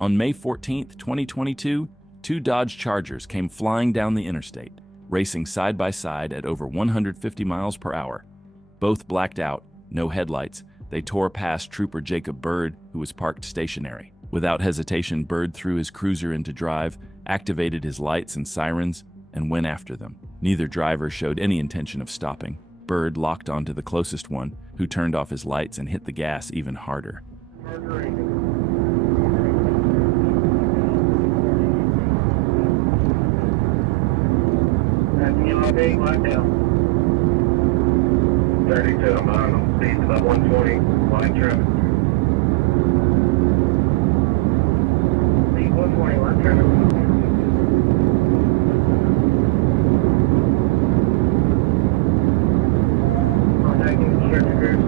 On May 14, 2022, two Dodge Chargers came flying down the interstate, racing side by side at over 150 miles per hour. Both blacked out, no headlights. They tore past Trooper Jacob Byrd, who was parked stationary. Without hesitation, Byrd threw his cruiser into drive, activated his lights and sirens, and went after them. Neither driver showed any intention of stopping. Byrd locked onto the closest one, who turned off his lights and hit the gas even harder. Blacked out. 32, I'm on speed about 120, line traffic. Speed 120, line traffic. Contacting instructor group.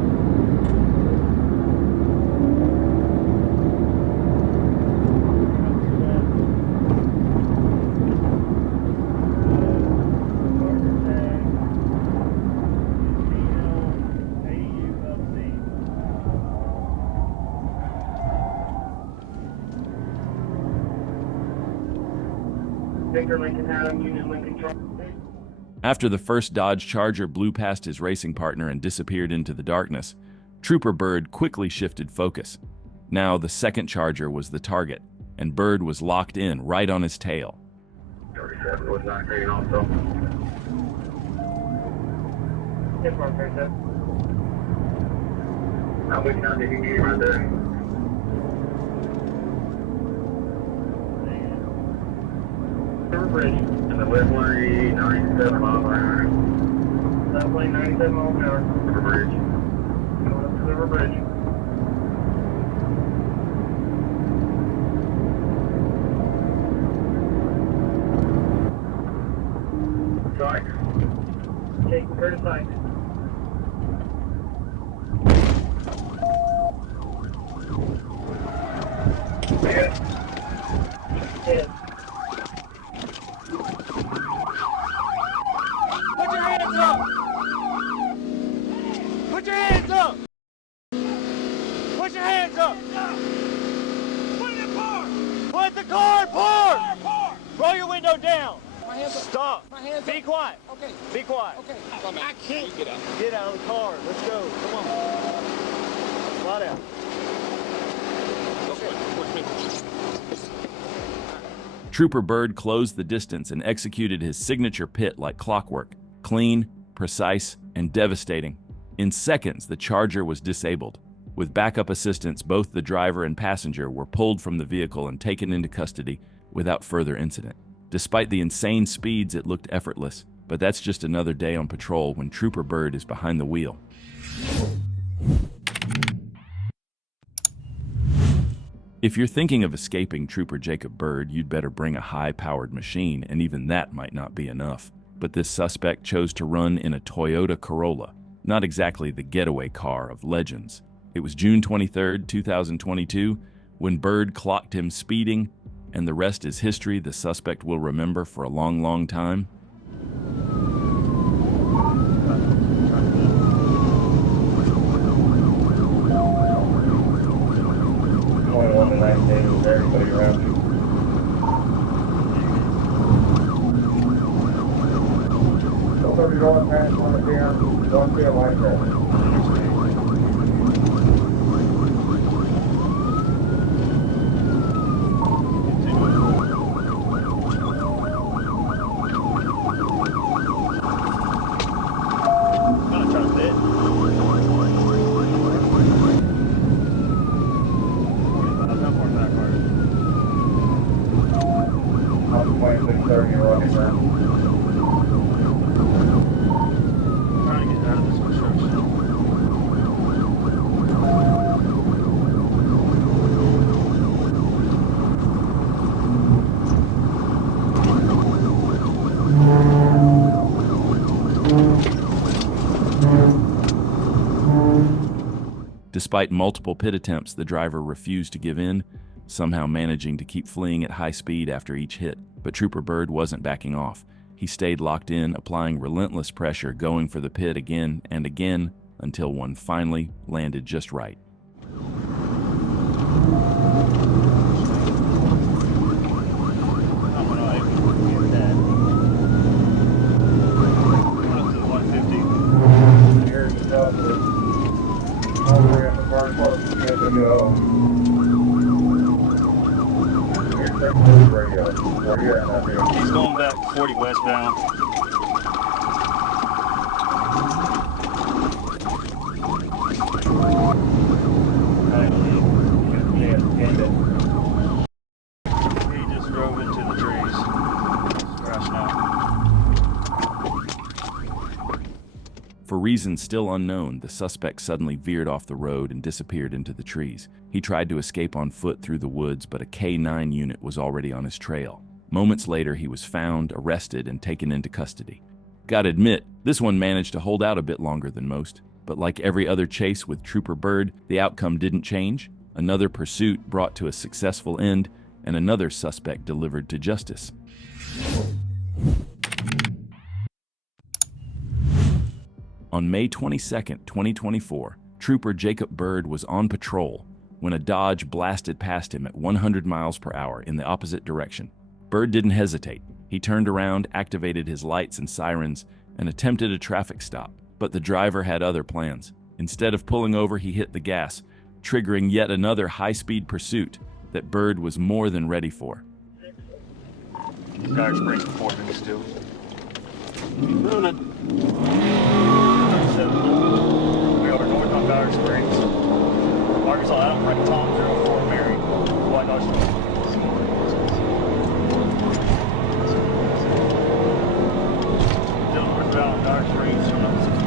Victor Lincoln Adam, Union Lincoln Charlie. After the first Dodge Charger blew past his racing partner and disappeared into the darkness, Trooper Byrd quickly shifted focus. Now the second Charger was the target, and Byrd was locked in right on his tail. 37 was not green also. Hit mark 37. I'm with you now, taking you right there. Bridge. And the wind lane 97 miles an hour. That lane 97 miles an hour. River Bridge. Going up to the River Bridge. Sykes. Taking Curtis Sykes. Hit. Hit. Put your hands up! Put your hands up! Put it in park! Put the car in park! Park! Roll your window down! My hands up. Stop! My hands Be up. quiet! Okay. Be quiet! Okay. I can't get out. Get out of the car. Let's go. Come on. Slide out. Trooper Byrd closed the distance and executed his signature pit like clockwork. Clean, precise, and devastating. In seconds, the Charger was disabled. With backup assistance, both the driver and passenger were pulled from the vehicle and taken into custody without further incident. Despite the insane speeds, it looked effortless. But that's just another day on patrol when Trooper Byrd is behind the wheel. If you're thinking of escaping Trooper Jacob Byrd, you'd better bring a high-powered machine, and even that might not be enough. But this suspect chose to run in a Toyota Corolla, not exactly the getaway car of legends. It was June 23, 2022, when Byrd clocked him speeding, and the rest is history the suspect will remember for a long, long time. Only one tonight, David, everybody around you. Don't be going past one of them. Don't feel like that. I'm 2630, you're running around. Trying to get out of this construction. Despite multiple pit attempts, the driver refused to give in, somehow managing to keep fleeing at high speed after each hit. But Trooper Byrd wasn't backing off. He stayed locked in, applying relentless pressure, going for the pit again and again, until one finally landed just right. He's going back 40 westbound. He just drove into the trees. Crashing out. For reasons still unknown, the suspect suddenly veered off the road and disappeared into the trees. He tried to escape on foot through the woods, but a K-9 unit was already on his trail. Moments later, he was found, arrested, and taken into custody. Gotta admit, this one managed to hold out a bit longer than most. But like every other chase with Trooper Byrd, the outcome didn't change. Another pursuit brought to a successful end, and another suspect delivered to justice. On May 22, 2024, Trooper Jacob Byrd was on patrol when a Dodge blasted past him at 100 miles per hour in the opposite direction. Byrd didn't hesitate. He turned around, activated his lights and sirens, and attempted a traffic stop. But the driver had other plans. Instead of pulling over, he hit the gas, triggering yet another high-speed pursuit that Byrd was more than ready for. Dodge Springs performance still. Moving. We are north on Dodge Springs. Arkansas out right Tom 04 Mary. White Dodge Springs. Still northbound Dodge Springs from up 60.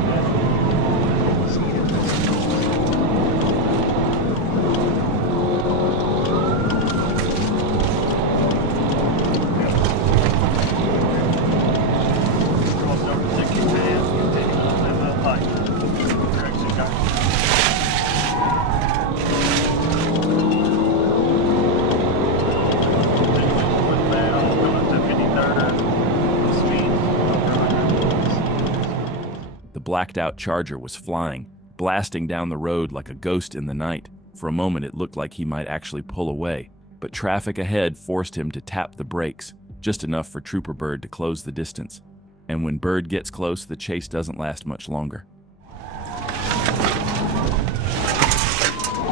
The blacked-out Charger was flying, blasting down the road like a ghost in the night. For a moment, it looked like he might actually pull away, but traffic ahead forced him to tap the brakes, just enough for Trooper Byrd to close the distance. And when Byrd gets close, the chase doesn't last much longer.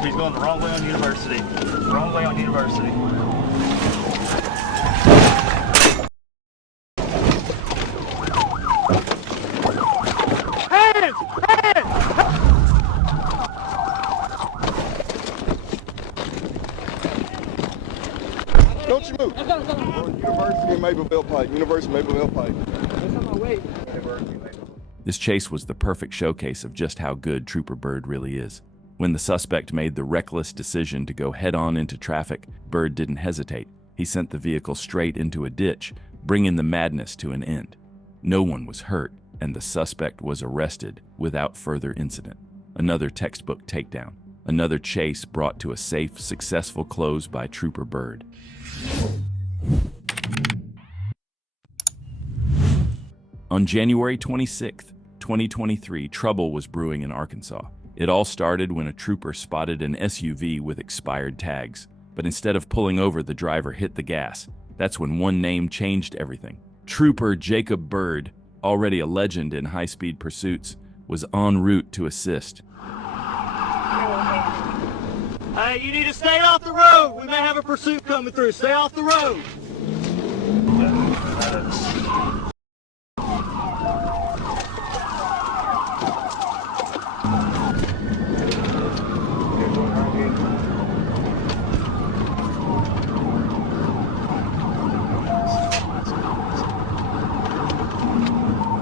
He's going the wrong way on University. Wrong way on University. Hands! Hands! Don't you move. University of Mapleville Pike. University of Mapleville Pike. This chase was the perfect showcase of just how good Trooper Byrd really is. When the suspect made the reckless decision to go head-on into traffic, Byrd didn't hesitate. He sent the vehicle straight into a ditch, bringing the madness to an end. No one was hurt, and the suspect was arrested without further incident. Another textbook takedown. Another chase brought to a safe, successful close by Trooper Byrd. On January 26, 2023, trouble was brewing in Arkansas. It all started when a trooper spotted an SUV with expired tags. But instead of pulling over, the driver hit the gas. That's when one name changed everything. Trooper Jacob Byrd, already a legend in high-speed pursuits, was en route to assist. Hey, you need to stay off the road. We may have a pursuit coming through. Stay off the road.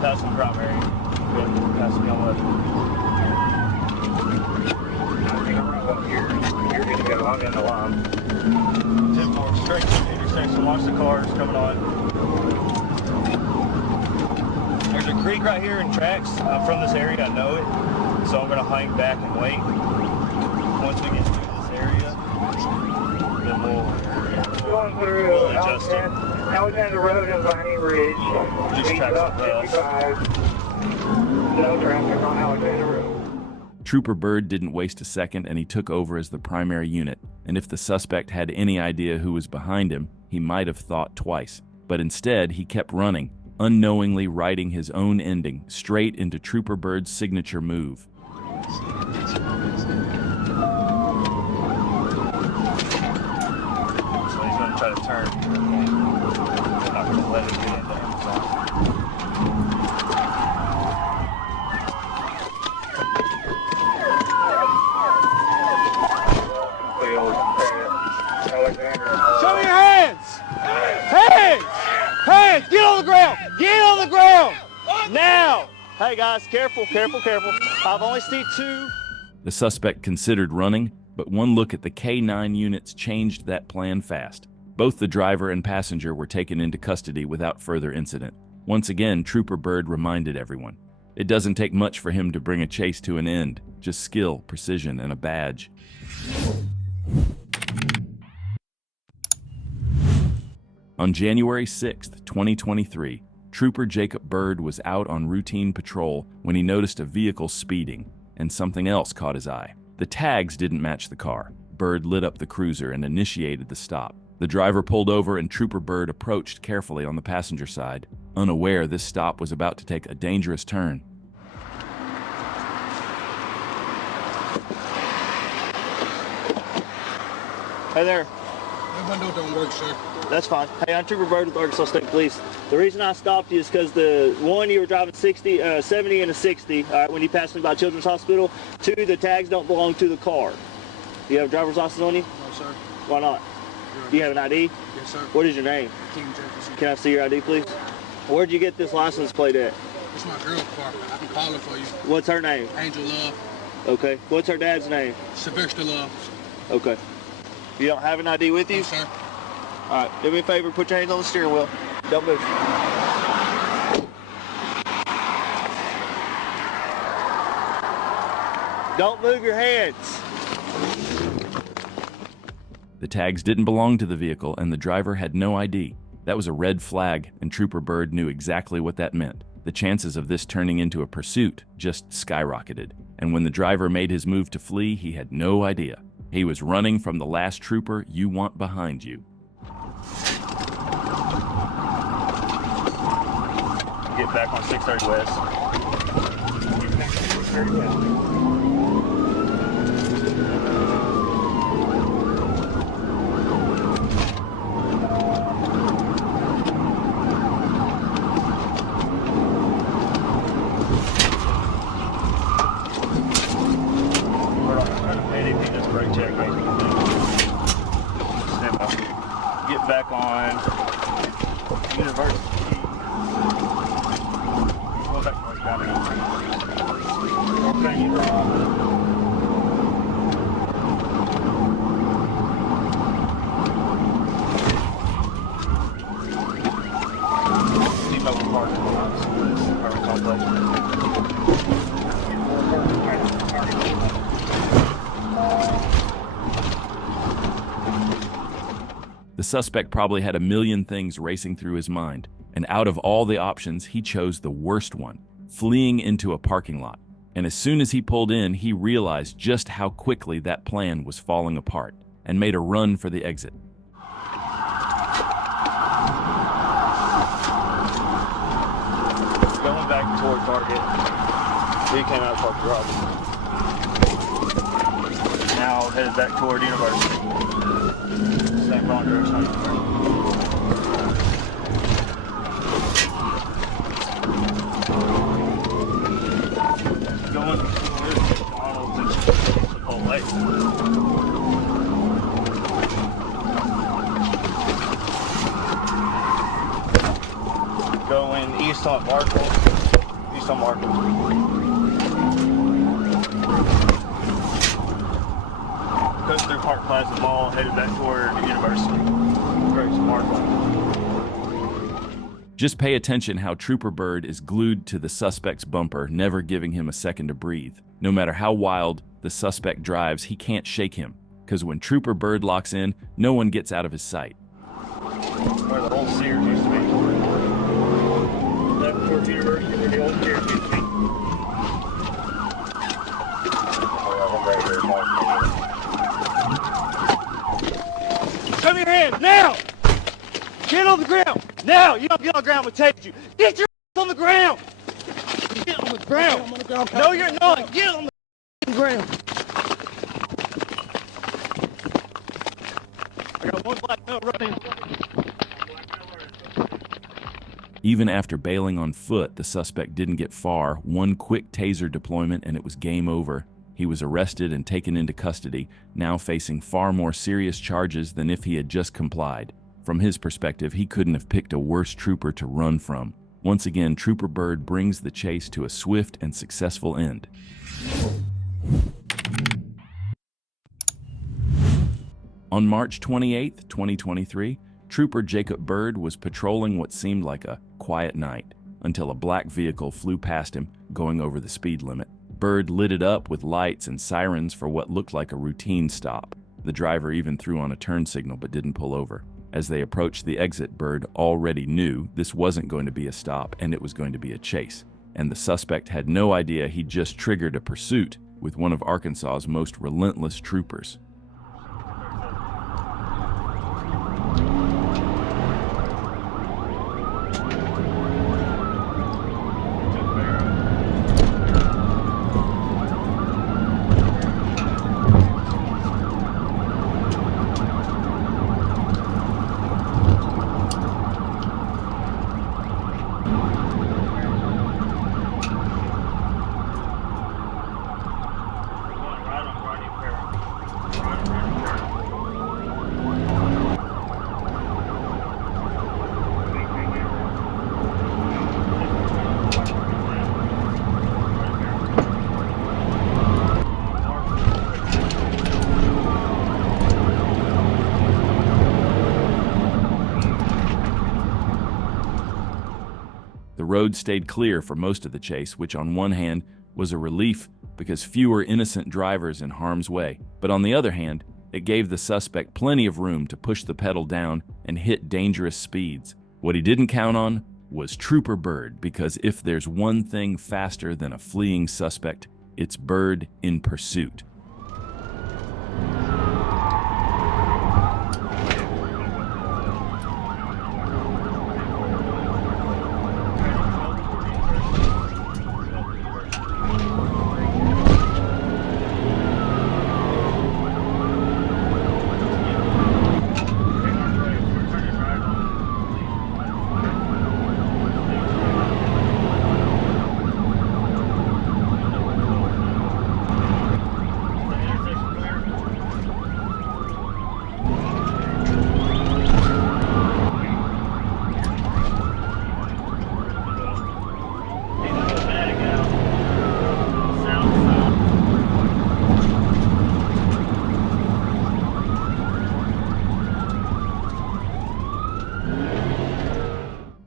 Passing primary. Passing on left. You're good to go. I'm in the line. 10-4, straight to the intersection. Watch the cars coming on. There's a creek right here in tracks. I'm from this area. I know it. So I'm going to hang back and wait. Once we get through this area, then Going through we'll adjust it. Alexander Road and Viney Ridge. Just Speed tracks up above. 55. No traffic on Alexander Road. Trooper Byrd didn't waste a second, and he took over as the primary unit. And if the suspect had any idea who was behind him, he might have thought twice. But instead, he kept running, unknowingly writing his own ending straight into Trooper Byrd's signature move. So he's going to try got to turn. I'm not going to let it get into Amazon. Show me your hands! Hands! Hands! Get on the ground! Get on the ground! Now! Hey guys, careful, careful, careful. I've only seen 2. The suspect considered running, but one look at the K-9 units changed that plan fast. Both the driver and passenger were taken into custody without further incident. Once again, Trooper Byrd reminded everyone, it doesn't take much for him to bring a chase to an end, just skill, precision, and a badge. On January 6, 2023, Trooper Jacob Byrd was out on routine patrol when he noticed a vehicle speeding, and something else caught his eye. The tags didn't match the car. Byrd lit up the cruiser and initiated the stop. The driver pulled over and Trooper Byrd approached carefully on the passenger side, unaware this stop was about to take a dangerous turn. Hey there. That window don't work, sir. That's fine. Hey, I'm Trooper Byrd with Arkansas State Police. The reason I stopped you is because you were driving 70 and a 60, all right, when you passed me by Children's Hospital. 2, the tags don't belong to the car. Do you have a driver's license on you? No, sir. Why not? Do you have an ID? Yes, sir. What is your name? King Jefferson. Can I see your ID, please? Where'd you get this license plate at? It's my girl's car. I can call her for you. What's her name? Angel Love. Okay. What's her dad's name? Sylvester Love. Okay. You don't have an ID with you? No, sir. All right. Do me a favor. Put your hands on the steering wheel. Don't move. Don't move your hands. The tags didn't belong to the vehicle and the driver had no ID. That was a red flag, and Trooper Byrd knew exactly what that meant. The chances of this turning into a pursuit just skyrocketed, and when the driver made his move to flee, he had no idea. He was running from the last trooper you want behind you. Get back on 630 West. Get back on University. Going back to North County. T-Mobile Park apartment complex. The suspect probably had a million things racing through his mind, and out of all the options, he chose the worst one, fleeing into a parking lot. And as soon as he pulled in, he realized just how quickly that plan was falling apart, and made a run for the exit. Going back toward Target. He came out of Park Garage. Now headed back toward University. Same wrong direction. Going towards McDonald's and Chipotle. Going east on Markle. East on Markle. Coast through Park Plaza Mall, headed back toward University. Great smart one. Just pay attention how Trooper Byrd is glued to the suspect's bumper, never giving him a second to breathe. No matter how wild the suspect drives, he can't shake him, because when Trooper Byrd locks in, no one gets out of his sight. Where the old Sears used to be. Left towards University, where the old Sears used to be. Come your hands now! Get on the ground! Now! You don't get on the ground, we'll take you. Get your on the ground! Get on the ground! No, you're not! Get on the ground! I got one black belt running. Even after bailing on foot, the suspect didn't get far. One quick taser deployment and it was game over. He was arrested and taken into custody, now facing far more serious charges than if he had just complied. From his perspective, he couldn't have picked a worse trooper to run from. Once again, Trooper Byrd brings the chase to a swift and successful end. On March 28, 2023, Trooper Jacob Byrd was patrolling what seemed like a quiet night until a black vehicle flew past him, going over the speed limit. Byrd lit it up with lights and sirens for what looked like a routine stop. The driver even threw on a turn signal but didn't pull over. As they approached the exit, Byrd already knew this wasn't going to be a stop and it was going to be a chase. And the suspect had no idea he just triggered a pursuit with one of Arkansas's most relentless troopers. The road stayed clear for most of the chase, which on one hand was a relief because fewer innocent drivers in harm's way, but on the other hand, it gave the suspect plenty of room to push the pedal down and hit dangerous speeds. What he didn't count on was Trooper Byrd, because if there's one thing faster than a fleeing suspect, it's Byrd in pursuit.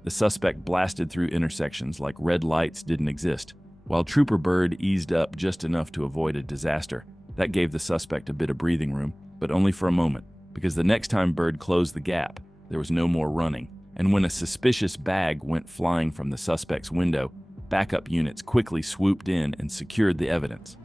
The suspect blasted through intersections like red lights didn't exist, while Trooper Byrd eased up just enough to avoid a disaster. That gave the suspect a bit of breathing room, but only for a moment, because the next time Byrd closed the gap, there was no more running. And when a suspicious bag went flying from the suspect's window, backup units quickly swooped in and secured the evidence.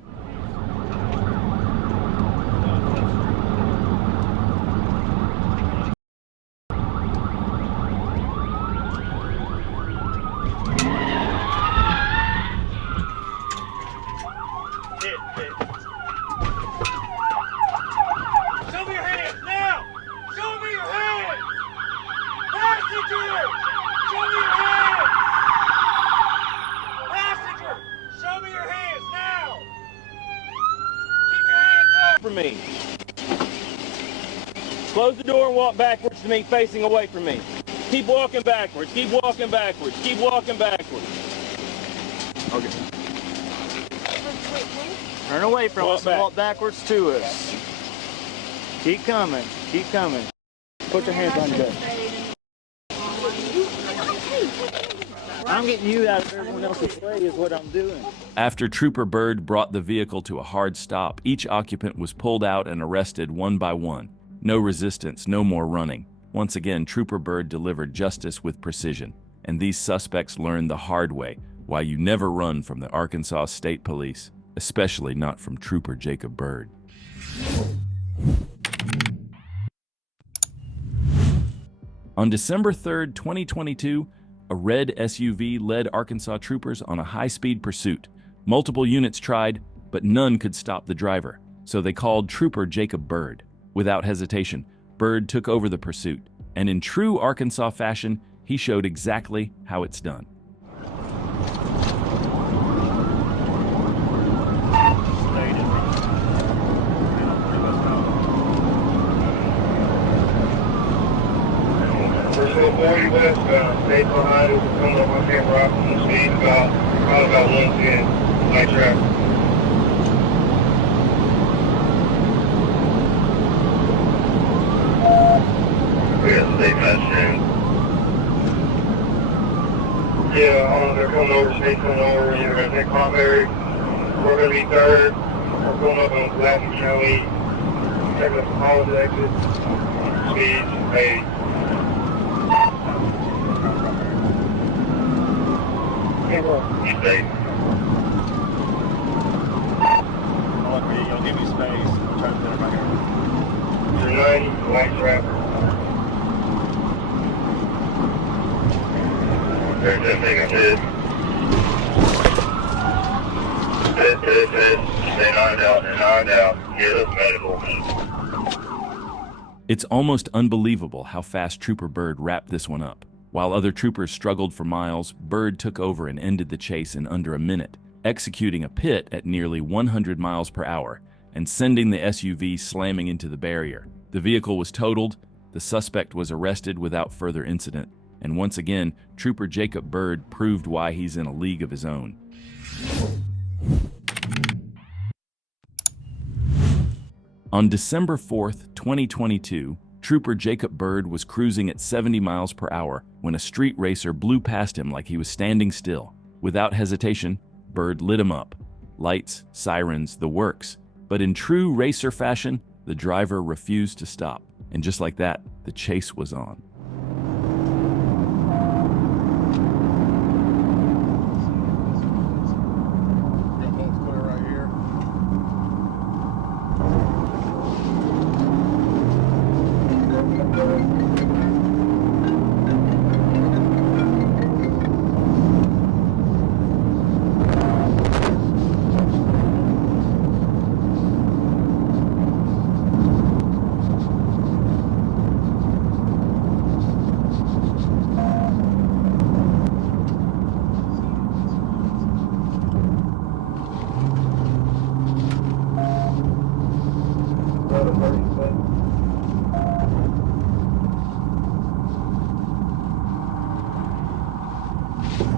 Show me your hands now! Show me your hands! Passenger! Show me your hands! Passenger! Show me your hands now! Keep your hands up from me. Close the door and walk backwards to me, facing away from me. Keep walking backwards. Keep walking backwards. Keep walking backwards. Okay. Turn away from us and walk backwards to us. Keep coming. Keep coming. Put your hands on your back. I'm getting you out of everyone else's way is what I'm doing. After Trooper Byrd brought the vehicle to a hard stop, each occupant was pulled out and arrested one by one. No resistance, no more running. Once again, Trooper Byrd delivered justice with precision, and these suspects learned the hard way why you never run from the Arkansas State Police, especially not from Trooper Jacob Byrd. On December 3rd, 2022, a red SUV led Arkansas troopers on a high-speed pursuit. Multiple units tried, but none could stop the driver, so they called Trooper Jacob Byrd. Without hesitation, Byrd took over the pursuit, and in true Arkansas fashion, He showed exactly how it's done. Pursuit 40 westbound, stay behind us, coming up on Camp Rock, and speed probably about 110, light traffic. We got state messaging. Yeah, they're coming over, state's coming over, you're going to take Cranberry. We're going to be third. We're going up on Blackman County. Check us all the exits. Speed, 80. You stay. You'll give me space. I'm trying to put it right here. You're 90, light traffic. There's that thing up here. Stay nine out. Get us medical. It's almost unbelievable how fast Trooper Byrd wrapped this one up. While other troopers struggled for miles, Byrd took over and ended the chase in under a minute, executing a pit at nearly 100 miles per hour and sending the SUV slamming into the barrier. The vehicle was totaled, the suspect was arrested without further incident, and once again, Trooper Jacob Byrd proved why he's in a league of his own. On December 4th, 2022, Trooper Jacob Byrd was cruising at 70 miles per hour when a street racer blew past him like he was standing still. Without hesitation, Byrd lit him up. Lights, sirens, the works. But in true racer fashion, the driver refused to stop. And just like that, the chase was on.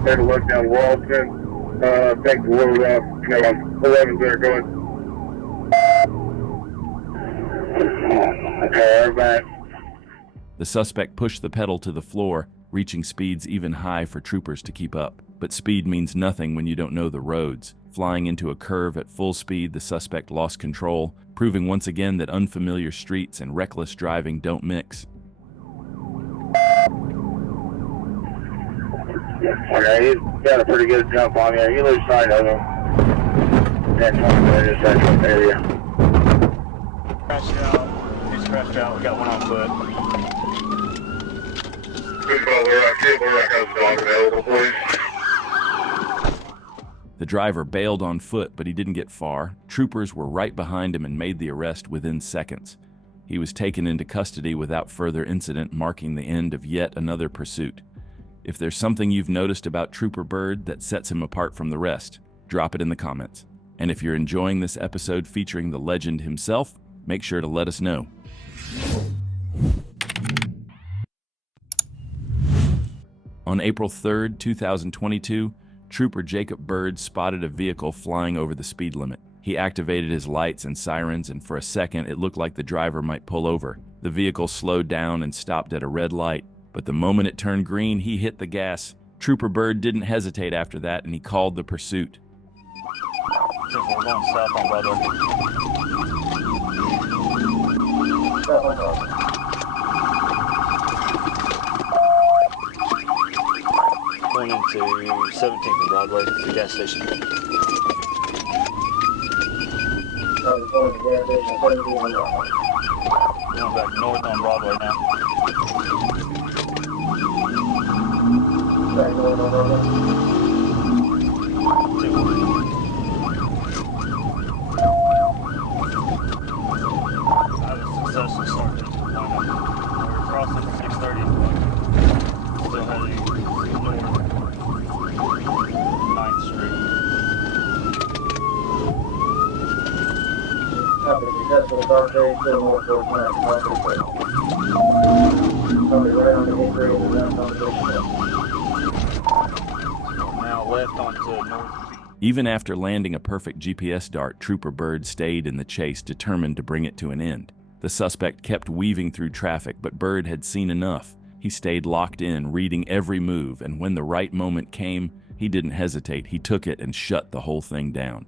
Had to look down Walton. Think we're, 11s there going. Okay, we're back. The suspect pushed the pedal to the floor, reaching speeds even high for troopers to keep up. But speed means nothing when you don't know the roads. Flying into a curve at full speed, the suspect lost control, proving once again that unfamiliar streets and reckless driving don't mix. Okay, he's got a pretty good jump on you. You lose sight of him. 10, 20 minutes, that area. Crashed out. He's crashed out. We got one on foot. The driver bailed on foot, but he didn't get far. Troopers were right behind him and made the arrest within seconds. He was taken into custody without further incident, marking the end of yet another pursuit. If there's something you've noticed about Trooper Byrd that sets him apart from the rest, drop it in the comments. And if you're enjoying this episode featuring the legend himself, make sure to let us know. On April 3rd, 2022, Trooper Jacob Byrd spotted a vehicle flying over the speed limit. He activated his lights and sirens, and for a second it looked like the driver might pull over. The vehicle slowed down and stopped at a red light. But the moment it turned green, he hit the gas. Trooper Byrd didn't hesitate after that, and he called the pursuit. We're going south on Broadway. Going into 17th and Broadway, the gas station. Going back north on Broadway now. Successful start to the deployment. We're crossing 6:30. Still heading successful car chase, still more for somebody right on the hit grade and left on the Now left onto north. Even after landing a perfect GPS dart, Trooper Byrd stayed in the chase, determined to bring it to an end. The suspect kept weaving through traffic, but Byrd had seen enough. He stayed locked in, reading every move, and when the right moment came, he didn't hesitate. He took it and shut the whole thing down.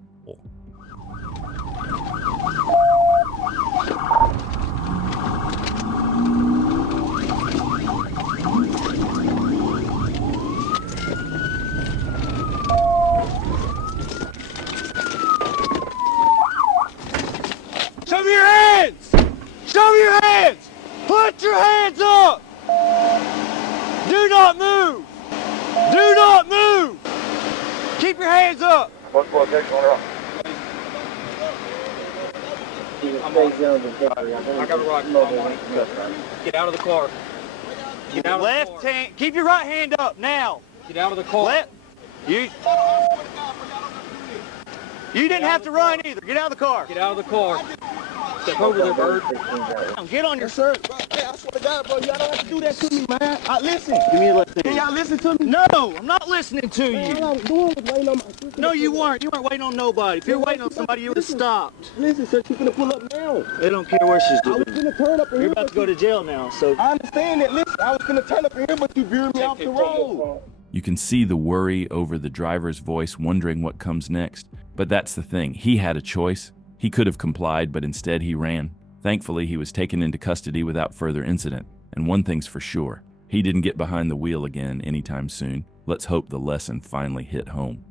Show me your hands! Show me your hands! Put your hands up! Do not move! Do not move! Keep your hands up! What's the location on her? I got a rock. Get out of the car. Get out of the car. Hand. Keep your right hand up now. Get out of the car. You didn't have to run either. Get out of the car. Get out of the car. Step over there, Byrd. Get on your shirt. Hey, I swear to God, bro, y'all don't have to do that to me, man. Listen. Give me a left hand. Can y'all listen to me? No, I'm not listening to Man, you. all I was doing was waiting on my sister. No, you weren't. You weren't waiting on nobody. If you were waiting on somebody, you would have stopped. Listen, sir, she's gonna pull up now. They don't care where she's I was doing. gonna turn up in You're here. about to go to jail now, so. I understand that. Listen, I was gonna turn up in here, but you veered me off the road. You can see the worry over the driver's voice, wondering what comes next. But that's the thing. He had a choice. He could have complied, but instead he ran. Thankfully, he was taken into custody without further incident. And one thing's for sure, he didn't get behind the wheel again anytime soon. Let's hope the lesson finally hit home.